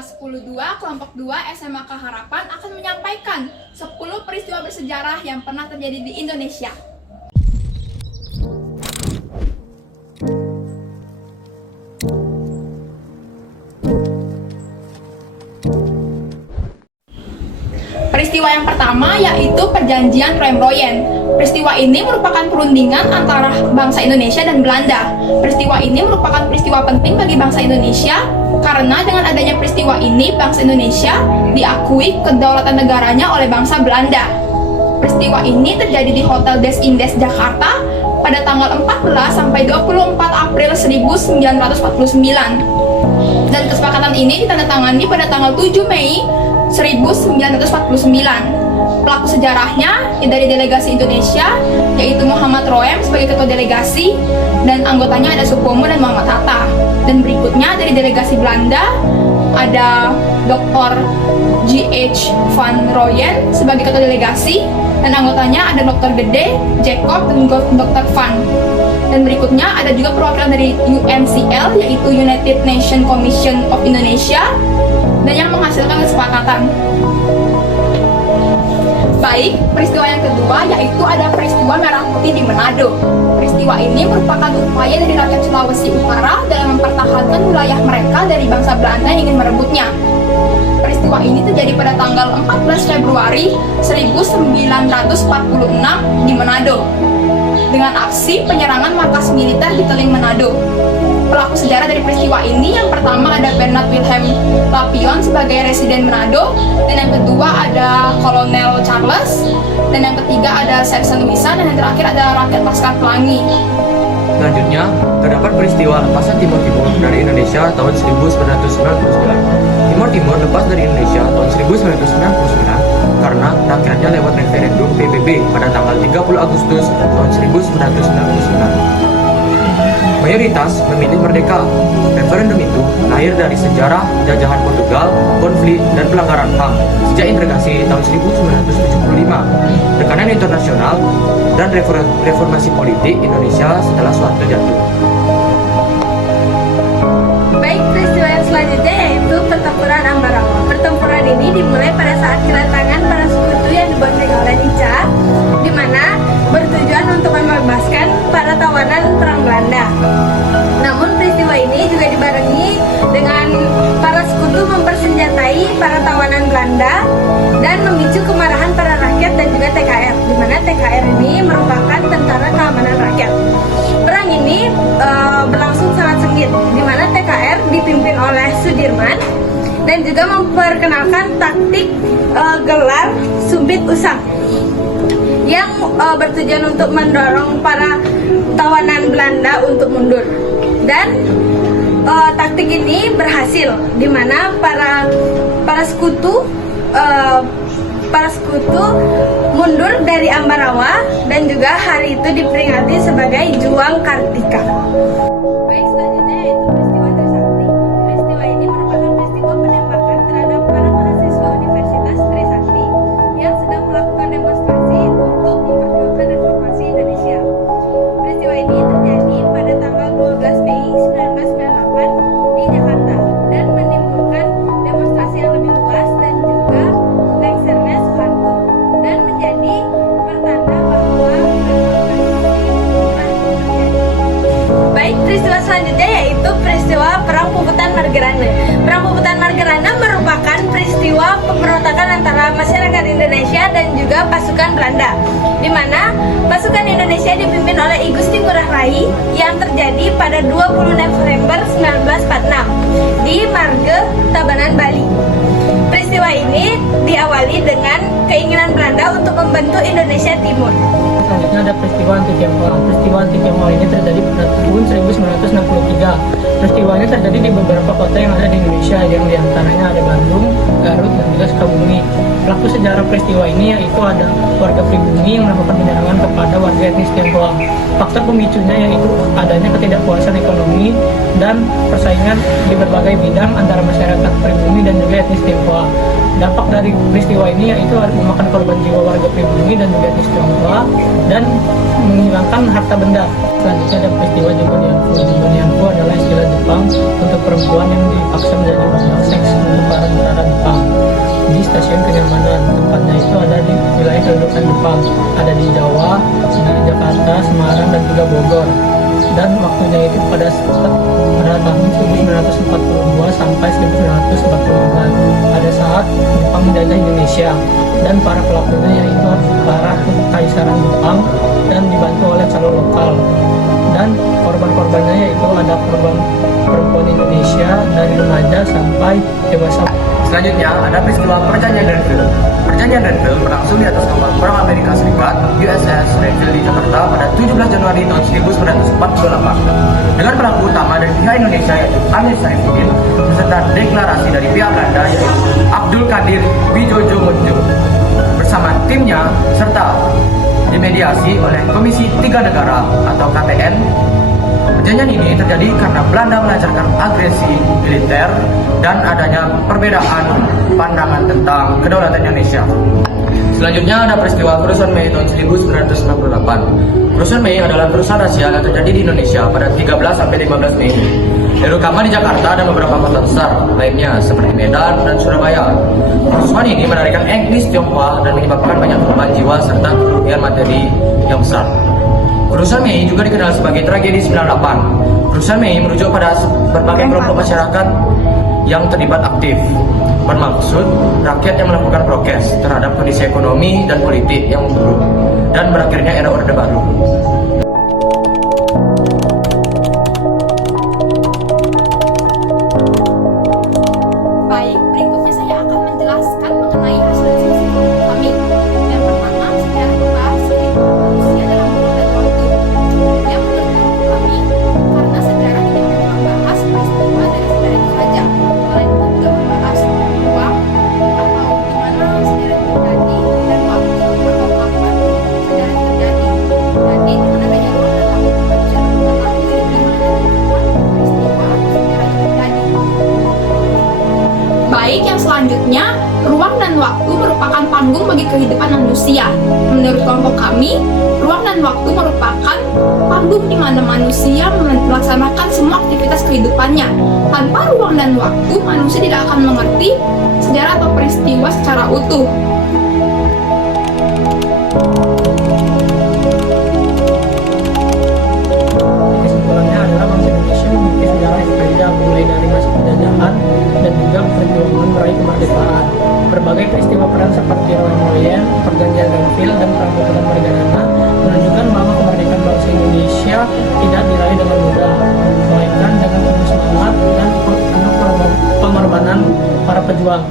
Kelas 10-2, kelompok 2 SMA Keharapan akan menyampaikan 10 peristiwa bersejarah yang pernah terjadi di Indonesia. Peristiwa yang pertama yaitu Perjanjian Roem-Royen. Peristiwa ini merupakan perundingan antara bangsa Indonesia dan Belanda. Peristiwa ini merupakan peristiwa penting bagi bangsa Indonesia karena dengan adanya peristiwa ini bangsa Indonesia diakui kedaulatan negaranya oleh bangsa Belanda. Peristiwa ini terjadi di Hotel Des Indes Jakarta pada tanggal 14 sampai 24 April 1949. Dan kesepakatan ini ditandatangani pada tanggal 7 Mei 1949. Pelaku sejarahnya dari delegasi Indonesia yaitu Muhammad Roem sebagai ketua delegasi dan anggotanya ada Supomo dan Muhammad Hatta. Dan berikutnya dari delegasi Belanda ada Dr. G.H. van Rooyen sebagai ketua delegasi dan anggotanya ada Dr. Gede, Jacob, dan Dr. Van. Dan berikutnya ada juga perwakilan dari UNCL yaitu United Nations Commission of Indonesia dan yang menghasilkan kesepakatan. Baik, peristiwa yang kedua yaitu ada peristiwa Merah Putih di Manado. Peristiwa ini merupakan upaya dari rakyat Sulawesi Utara dalam mempertahankan wilayah mereka dari bangsa Belanda yang ingin merebutnya. Peristiwa ini terjadi pada tanggal 14 Februari 1946 di Manado dengan aksi penyerangan markas militer di Teling Manado. Pelaku sejarah dari peristiwa ini yang pertama ada Bernard Wilhelm Lapion sebagai residen Manado, dan yang kedua ada Kolonel Charles, dan yang ketiga ada Sersan Wisan, dan yang terakhir ada rakyat Laskar Pelangi. Selanjutnya, terdapat peristiwa lepasan Timur Timur dari Indonesia tahun 1999. Timur Timur lepas dari Indonesia tahun 1999 karena rakyatnya lewat referendum PBB pada tanggal 30 Agustus tahun 1999. Mayoritas memilih merdeka. Referendum itu lahir dari sejarah jajahan Portugal, konflik, dan pelanggaran HAM sejak integrasi tahun 1975, tekanan internasional, dan reformasi politik Indonesia setelah Soeharto jatuh. Baik, peristiwa yang selanjutnya yaitu pertempuran Ambarawa. Pertempuran ini dimulai pada saat kedatangan para sekutu yang dibantu oleh Nica, di mana bertujuan untuk membebaskan para tawanan perang Belanda. Namun peristiwa ini juga dibarengi dengan para sekutu mempersenjatai para tawanan Belanda dan memicu kemarahan para rakyat dan juga TKR, di mana TKR ini merupakan Tentara Keamanan Rakyat. Perang ini berlangsung sangat sengit, di mana TKR dipimpin oleh Sudirman dan juga memperkenalkan taktik gelar Sumbit Usang yang bertujuan untuk mendorong para tawanan Belanda untuk mundur. Dan taktik ini berhasil, di mana para sekutu mundur dari Ambarawa dan juga hari itu diperingati sebagai Juang Kartika. Baik, selanjutnya yaitu peristiwa Trisakti. Peristiwa ini merupakan peristiwa penembakan terhadap para mahasiswa Universitas Trisakti yang sedang melakukan demonstrasi untuk memperjuangkan reformasi Indonesia. Peristiwa ini terjadi pada tanggal 12 Mei 1998 di Jakarta dan menimbulkan demonstrasi yang lebih luas dan juga lengsernya Soeharto, dan menjadi pertanda bahwa reformasi telah terjadi. Baik, peristiwa selanjutnya yaitu peristiwa Perang Puputan Margerana. Perang Puputan Margerana merupakan peristiwa pemberontakan antara masyarakat Indonesia dan juga pasukan Belanda, di mana pasukan Indonesia dipimpin oleh I Gusti Ngurah Rai yang terjadi pada 20 November 1946 di Marge, Tabanan, Bali. Peristiwa ini diawali dengan keinginan Belanda untuk membentuk Indonesia Timur. Selanjutnya ada peristiwa anti Tionghoa. Peristiwa anti Tionghoa ini terjadi pada tahun 1963. Peristiwanya terjadi di beberapa kota yang ada di Indonesia, yang diantaranya ada Bandung, Garut, dan juga Sukabumi. Pelaku sejarah peristiwa ini yaitu ada warga pribumi yang melakukan penyerangan kepada warga etnis Tionghoa. Faktor pemicunya yaitu adanya ketidakpuasan ekonomi dan persaingan di berbagai bidang antara masyarakat pribumi dan juga etnis Tionghoa. Dampak dari peristiwa ini yaitu memakan korban jiwa warga pribumi dan juga etnis Tionghoa dan menghilangkan harta benda. Selanjutnya ada peristiwa Jebonianku. Jebonianku adalah Susila Jepang untuk perempuan yang dipaksa menjadi model seks untuk para tentara Jepang. Di stasiun kenyamanan, tempatnya itu ada di wilayah kedudukan Jepang, ada di Jawa, di Jakarta, Semarang, dan juga Bogor. Dan waktunya itu pada tahun 1942 sampai 1945, pada saat Jepang menjajah Indonesia, dan para pelakunya yaitu para kekaisaran Jepang dan dibantu oleh calon lokal. Dan korban-korbannya yaitu ada korban perempuan Indonesia dari remaja sampai dewasa. Selanjutnya ada peristiwa Perjanjian Renville. Perjanjian Renville berlangsung di atas kapal perang Amerika Serikat USS Renville di Jakarta pada 17 Januari tahun 1948 dengan pelaku utama dari pihak Indonesia yaitu Amir Saifuddin beserta deklarasi dari pihak Belanda yaitu Abdul Qadir Wijojo Muncul bersama timnya serta dimediasi oleh Komisi Tiga Negara atau KTN. Perjanjian ini terjadi karena Belanda melancarkan agresi militer dan adanya perbedaan pandangan tentang kedaulatan Indonesia. Selanjutnya ada peristiwa Kerusuhan Mei tahun 1998. Kerusuhan Mei adalah kerusuhan rasial yang terjadi di Indonesia pada 13 sampai 15 Mei. Terutama di Jakarta dan beberapa kota besar lainnya seperti Medan dan Surabaya. Kerusuhan ini menarikan etnis Tionghoa dan menyebabkan banyak korban jiwa serta kerugian materi yang besar. Kerusuhan Mei juga dikenal sebagai tragedi 98. Kerusuhan Mei merujuk pada berbagai kelompok masyarakat yang terlibat aktif, bermaksud rakyat yang melakukan protes terhadap kondisi ekonomi dan politik yang memburuk dan berakhirnya era Orde Baru. Baik, berikutnya saya akan menjelaskan mengenai hasil diskusi kami. Yang pertama, sejarah membahas kehidupan manusia dalam waktu dan waktu. Yang menurut kami, karena sejarah tidak hanya membahas peristiwa dari sejarah itu saja, melainkan juga membahas ruang atau di mana sejarah itu terjadi dan waktu atau kapan sejarah itu terjadi. Jadi, dengan adanya ruang dan waktu, kita bisa mengetahui di mana dan kapan peristiwa atau sejarah itu terjadi. Baik, yang selanjutnya, ruang dan waktu merupakan panggung bagi kehidupan manusia. Menurut kelompok kami, ruang dan waktu merupakan panggung di mana manusia melaksanakan semua aktivitas kehidupannya. Tanpa ruang dan waktu, manusia tidak akan mengerti sejarah atau peristiwa secara utuh. Kesimpulannya adalah bangsa Indonesia memiliki sejarah yang panjang mulai dari masa penjajahan dan juga perjuangan meraih kemerdekaan. Berbagai peristiwa perang seperti Royan, Perjanjian Renville, dan Perang Putusan Marganana menunjukkan bahwa kemerdekaan bangsa Indonesia tidak diraih dengan mudah, melainkan dengan penuh semangat dan penuh pengorbanan para pejuang.